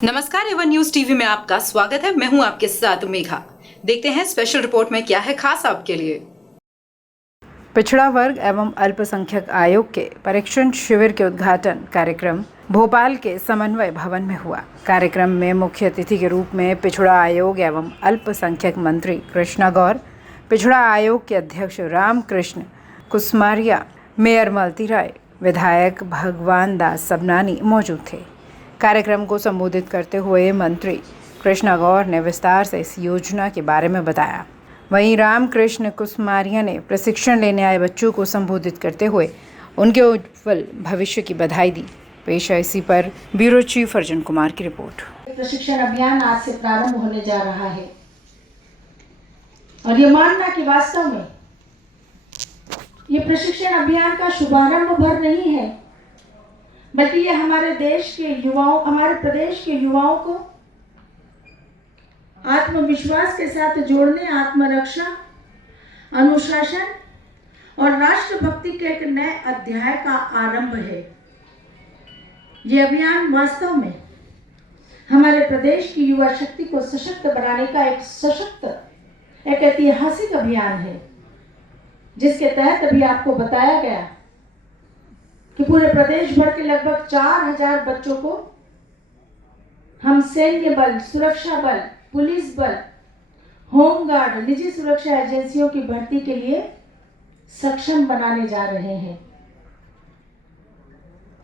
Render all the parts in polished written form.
नमस्कार, Avon news TV में आपका स्वागत है। मैं हूं आपके साथ मेघा। देखते हैं स्पेशल रिपोर्ट में क्या है खास आपके लिए। पिछड़ा वर्ग एवं अल्पसंख्यक आयोग के परीक्षण शिविर के उद्घाटन कार्यक्रम भोपाल के समन्वय भवन में हुआ। कार्यक्रम में मुख्य अतिथि के रूप में पिछड़ा आयोग एवं अल्पसंख्यक मंत्री कृष्णा गौर, पिछड़ा आयोग के अध्यक्ष रामकृष्ण कुसमारिया, मेयर मालती राय, विधायक भगवान दास सबनानी मौजूद थे। कार्यक्रम को संबोधित करते हुए मंत्री कृष्णा गौर ने विस्तार से इस योजना के बारे में बताया। वहीं रामकृष्ण कुसमारिया ने प्रशिक्षण लेने आए बच्चों को संबोधित करते हुए उनके उज्जवल भविष्य की बधाई दी। पेश है इसी पर ब्यूरो चीफ अर्जुन कुमार की रिपोर्ट। प्रशिक्षण अभियान आज से प्रारंभ होने जा रहा है और ये मानना कि वास्तव में ये प्रशिक्षण अभियान का शुभारंभ भर नहीं है, बल्कि ये हमारे देश के युवाओं, हमारे प्रदेश के युवाओं को आत्मविश्वास के साथ जोड़ने, आत्मरक्षा, अनुशासन और राष्ट्रभक्ति के एक नए अध्याय का आरंभ है। ये अभियान वास्तव में हमारे प्रदेश की युवा शक्ति को सशक्त बनाने का एक ऐतिहासिक अभियान है, जिसके तहत अभी आपको बताया गया कि पूरे प्रदेश भर के लगभग 4000 बच्चों को हम सैन्य बल, सुरक्षा बल, पुलिस बल, होमगार्ड, निजी सुरक्षा एजेंसियों की भर्ती के लिए सक्षम बनाने जा रहे हैं।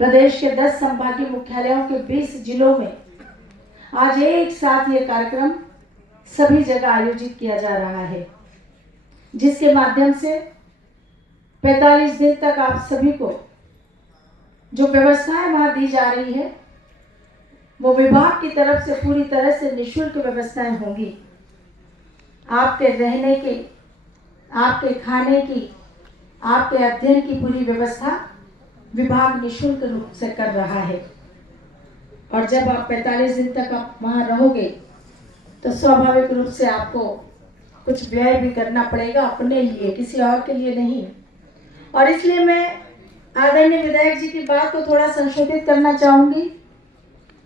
प्रदेश के 10 संभागीय मुख्यालयों के 20 जिलों में आज एक साथ ये कार्यक्रम सभी जगह आयोजित किया जा रहा है, जिसके माध्यम से 45 दिन तक आप सभी को जो व्यवस्थाएं वहां दी जा रही है, वो विभाग की तरफ से पूरी तरह से निःशुल्क व्यवस्थाएं होंगी। आपके रहने की, आपके खाने की, आपके अध्ययन की पूरी व्यवस्था विभाग निःशुल्क रूप से कर रहा है। और जब आप 45 दिन तक आप वहां रहोगे तो स्वाभाविक रूप से आपको कुछ व्यय भी करना पड़ेगा, अपने लिए, किसी और के लिए नहीं। और इसलिए मैं आदरणीय विधायक जी की बात को थोड़ा संशोधित करना चाहूंगी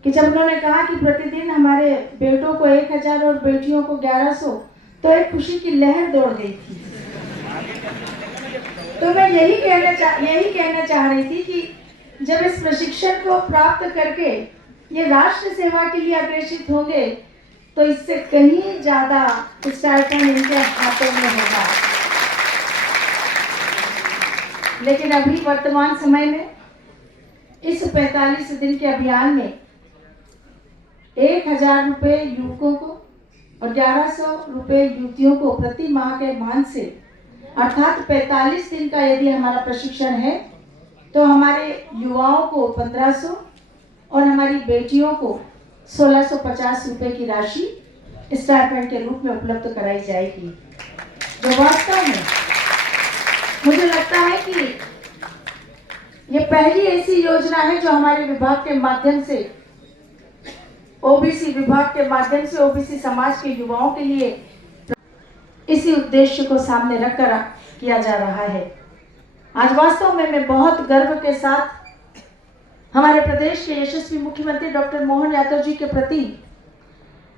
कि जब उन्होंने कहा कि प्रतिदिन हमारे बेटों को 1000 और बेटियों को 1100, तो एक खुशी की लहर दौड़ गई थी। तो मैं यही कहना चाह रही थी कि जब इस प्रशिक्षण को प्राप्त करके ये राष्ट्र सेवा के लिए अग्रेसित होंगे, तो इससे कहीं ज्यादा स्टाइपेंड इनके हाथों में होगा। लेकिन अभी वर्तमान समय में इस 45 दिन के अभियान में 1000 रुपये युवकों को और 1100 रुपये युवतियों को प्रति माह के मान से, अर्थात 45 दिन का यदि हमारा प्रशिक्षण है तो हमारे युवाओं को 1500 और हमारी बेटियों को 1650 रुपये की राशि स्टाइपेंड के रूप में उपलब्ध कराई जाएगी, जो वास्तव में मुझे लगता है कि ये पहली ऐसी योजना है जो हमारे विभाग के माध्यम से, ओबीसी विभाग के माध्यम से ओबीसी समाज के युवाओं के लिए इसी उद्देश्य को सामने रखकर किया जा रहा है। आज वास्तव में मैं बहुत गर्व के साथ हमारे प्रदेश के यशस्वी मुख्यमंत्री डॉक्टर मोहन यादव जी के प्रति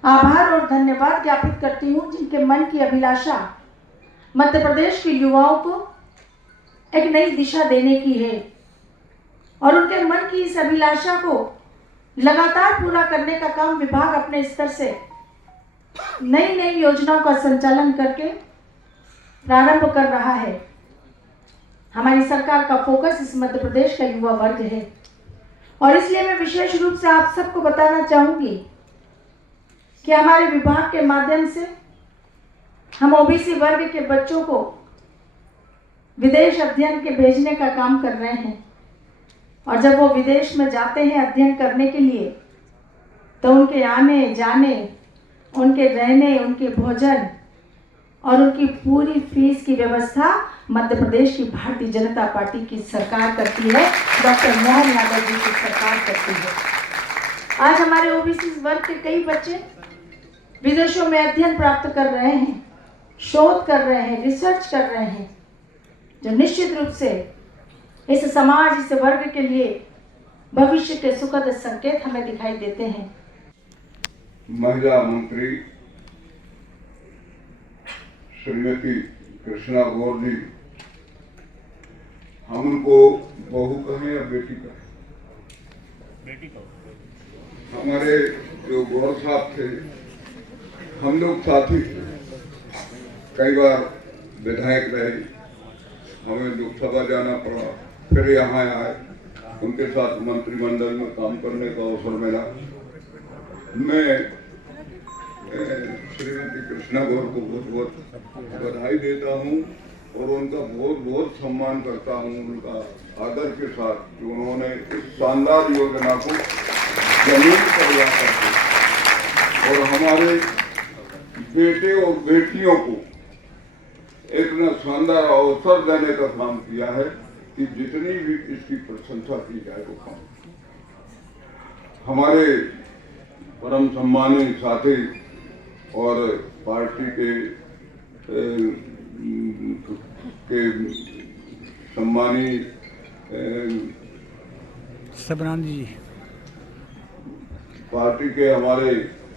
आभार और धन्यवाद ज्ञापित करती हूँ, जिनके मन की अभिलाषा मध्य प्रदेश के युवाओं को एक नई दिशा देने की है और उनके मन की इस अभिलाषा को लगातार पूरा करने का काम विभाग अपने स्तर से नई नई योजनाओं का संचालन करके प्रारंभ कर रहा है। हमारी सरकार का फोकस इस मध्य प्रदेश का युवा वर्ग है और इसलिए मैं विशेष रूप से आप सबको बताना चाहूंगी कि हमारे विभाग के माध्यम से हम ओबीसी वर्ग के बच्चों को विदेश अध्ययन के भेजने का काम कर रहे हैं। और जब वो विदेश में जाते हैं अध्ययन करने के लिए, तो उनके आने जाने, उनके रहने, उनके भोजन और उनकी पूरी फीस की व्यवस्था मध्य प्रदेश की भारतीय जनता पार्टी की सरकार करती है, डॉक्टर मोहन यादव जी की सरकार करती है। आज हमारे ओबीसी वर्ग के कई बच्चे विदेशों में अध्ययन प्राप्त कर रहे हैं, शोध कर रहे हैं, रिसर्च कर रहे हैं, जो निश्चित रूप से इस समाज, इस वर्ग के लिए भविष्य के सुखद संकेत हमें दिखाई देते हैं। महिला मंत्री श्रीमती कृष्णा गौर जी, हम उनको बहू कहें या बेटी कहें, हमारे जो गौर साहब थे, हम लोग साथी थे, कई बार विधायक रहे, हमें लोकसभा जाना पड़ा, फिर यहाँ आए, उनके साथ मंत्रिमंडल में काम करने का अवसर मिला। मैं श्रीमती कृष्णा गौर को बहुत बहुत बधाई देता हूँ और उनका बहुत बहुत सम्मान करता हूँ, उनका आदर के साथ कि उन्होंने इस शानदार योजना को जमीन पर ला करके और हमारे बेटे और बेटियों को इतना शानदार अवसर देने का काम किया है कि जितनी भी इसकी प्रशंसा की जाए वो कम। हमारे परम सम्मानित साथी और पार्टी के सम्मानित सबरानी जी, पार्टी के हमारे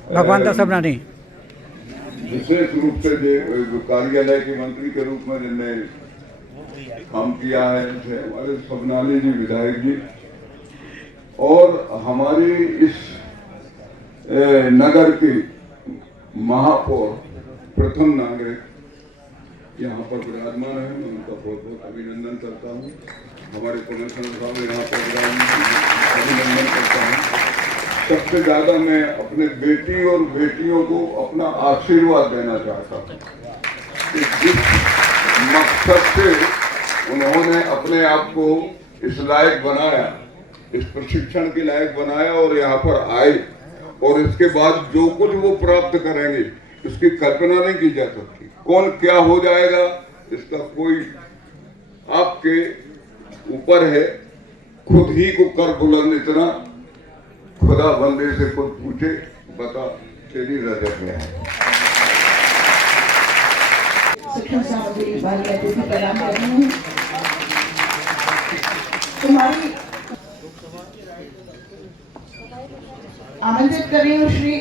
भगवंता सबरानी विशेष रूप से जो कार्यालय के मंत्री के रूप में जिनने काम किया है, हमारे सबनानी जी विधायक जी, और हमारी इस नगर की महापौर प्रथम नागरिक यहाँ पर विराजमान है, मैं उनका बहुत बहुत अभिनंदन करता हूँ। हमारे कमिश्नर साहब यहाँ पर अभिनंदन करता हूँ। सबसे ज्यादा मैं अपने बेटी और बेटियों को अपना आशीर्वाद देना चाहता हूँ कि जिस मकसद से उन्होंने अपने आप को इस लायक बनाया, इस प्रशिक्षण के लायक बनाया और यहाँ पर आए, और इसके बाद जो कुछ वो प्राप्त करेंगे उसकी कल्पना नहीं की जा सकती। कौन क्या हो जाएगा इसका कोई आपके ऊपर है, खुद ही को कर बुलंद इतना खुदा बंदे से खुद पूछे, बता तेरी रजत में है। शिक्षण सामग्री वाली अतिथि प्रदान कर रहे हैं। तुम्हारी आमंत्रित कर रही हूँ श्री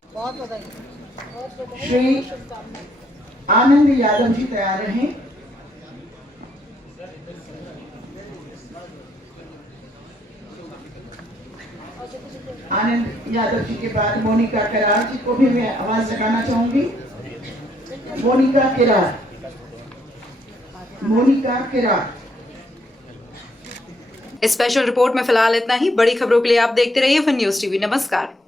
आनंद यादव जी तैयार रहें। आनंद यादव जी के बाद मोनिका किरार जी को भी मैं आवाज लगाना चाहूंगी। मोनिका किरार, मोनिका किरार। स्पेशल रिपोर्ट में फिलहाल इतना ही। बड़ी खबरों के लिए आप देखते रहिए वन न्यूज टीवी। नमस्कार।